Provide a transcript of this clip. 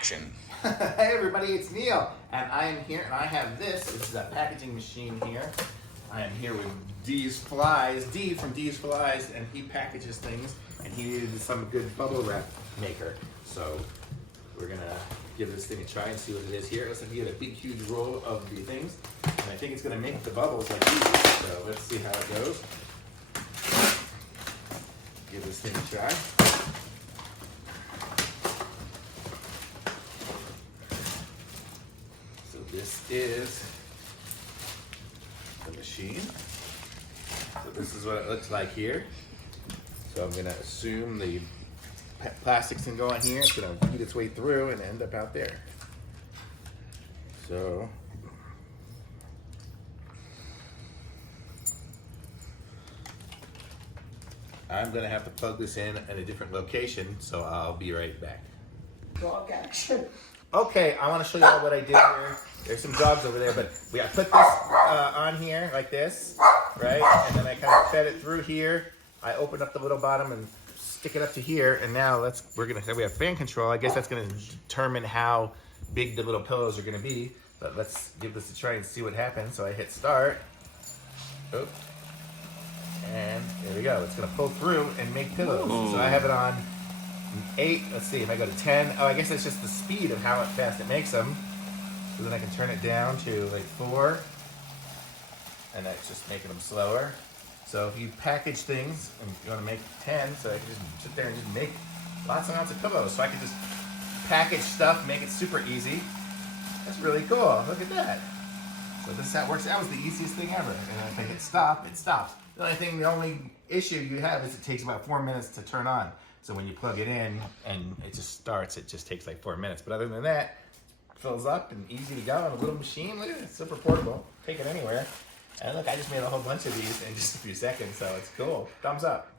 action. Hey everybody, it's Neil, and I am here, and I have this is a packaging machine here. I am here with D from D's Flies, and he packages things, and he needed some good bubble wrap maker. So we're gonna give this thing a try and see what it is here. Looks like you get a big, huge roll of the things, and I think it's gonna make the bubbles like these. So let's see how it goes. Give this thing a try. So this is the machine. So this is what it looks like here. So I'm gonna assume the plastic's gonna go on here. It's gonna feed its way through and end up out there. So I'm gonna have to plug this in at a different location, so I'll be right back. Dog action. Okay, I want to show you all what I did here. There's some dogs over there, but I put this on here like this, right? And then I kind of fed it through here. I opened up the little bottom and stick it up to here. And now we have fan control. I guess that's gonna determine how big the little pillows are gonna be. But let's give this a try and see what happens. So I hit start. Oh. And there we go. It's gonna pull through and make pillows. So I have it on 8. Let's see if I go to 10. Oh, I guess it's just the speed of how fast it makes them. So then I can turn it down to like 4, and that's just making them slower. So if you package things and you want to make 10, so I can just sit there and just make lots and lots of pillows. So I can just package stuff, make it super easy. That's really cool. Look at that. So this is how it works. That was the easiest thing ever. And if I hit stop, it stops. The only issue you have is it takes about 4 minutes to turn on. So when you plug it in and it just starts, it just takes like 4 minutes. But other than that, it fills up and easy to go on a little machine. Look at it, it's super portable. Take it anywhere. And look, I just made a whole bunch of these in just a few seconds, so it's cool. Thumbs up.